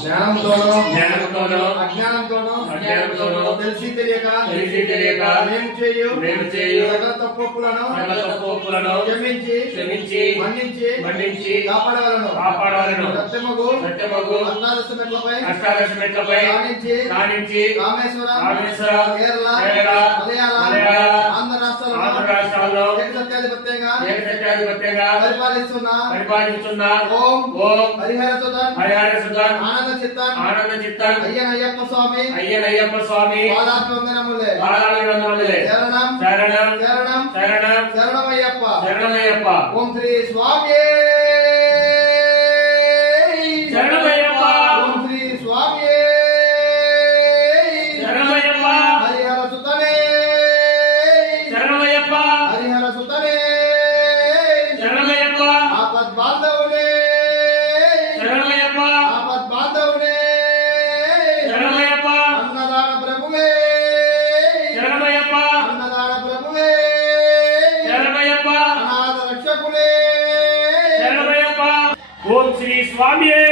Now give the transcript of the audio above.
జ్ఞానంతోనూ అజ్ఞానంతోనూ తెలిసి తెలియక మేము చేయు సకల తప్పులను క్షమించి మన్నించి కాపాడవలెను. సత్యమగు అష్టాదశ మెట్లపై రాణించి రామేశ్వర కేరళ మలయాళ ఆంధ్ర రాష్ట్రాల్లో ఏకసత్యాధిపత్యంగా పరిపాలిస్తున్న ఓం హరిహర సుతన్ ఆనంద చిత్తన్ అయ్యనయ్యప్ప స్వామి పాదాభివందనములే శరణమయ్యప్ప. ఓం శ్రీ స్వామి శరణమయ్యప్ప. ఓం శ్రీ స్వామి శరణమయ్యప్ప. హరిహర సుతనే శరణమయ్యప్ప. హరిహర సుతనే శరణమయ్యప్ప. ఆపద్ బాంధవునే శరణమయ్యప్ప. ఆపద్ బాంధవునే శరణమయ్యప్ప. అన్నదాన ప్రభువే శరణమయ్యప్ప. అన్నదాన ప్రభువే శరణమయ్యప్ప. అనాథ రక్షకులే శరణమయ్యప్ప. ఓం శ్రీ స్వామియే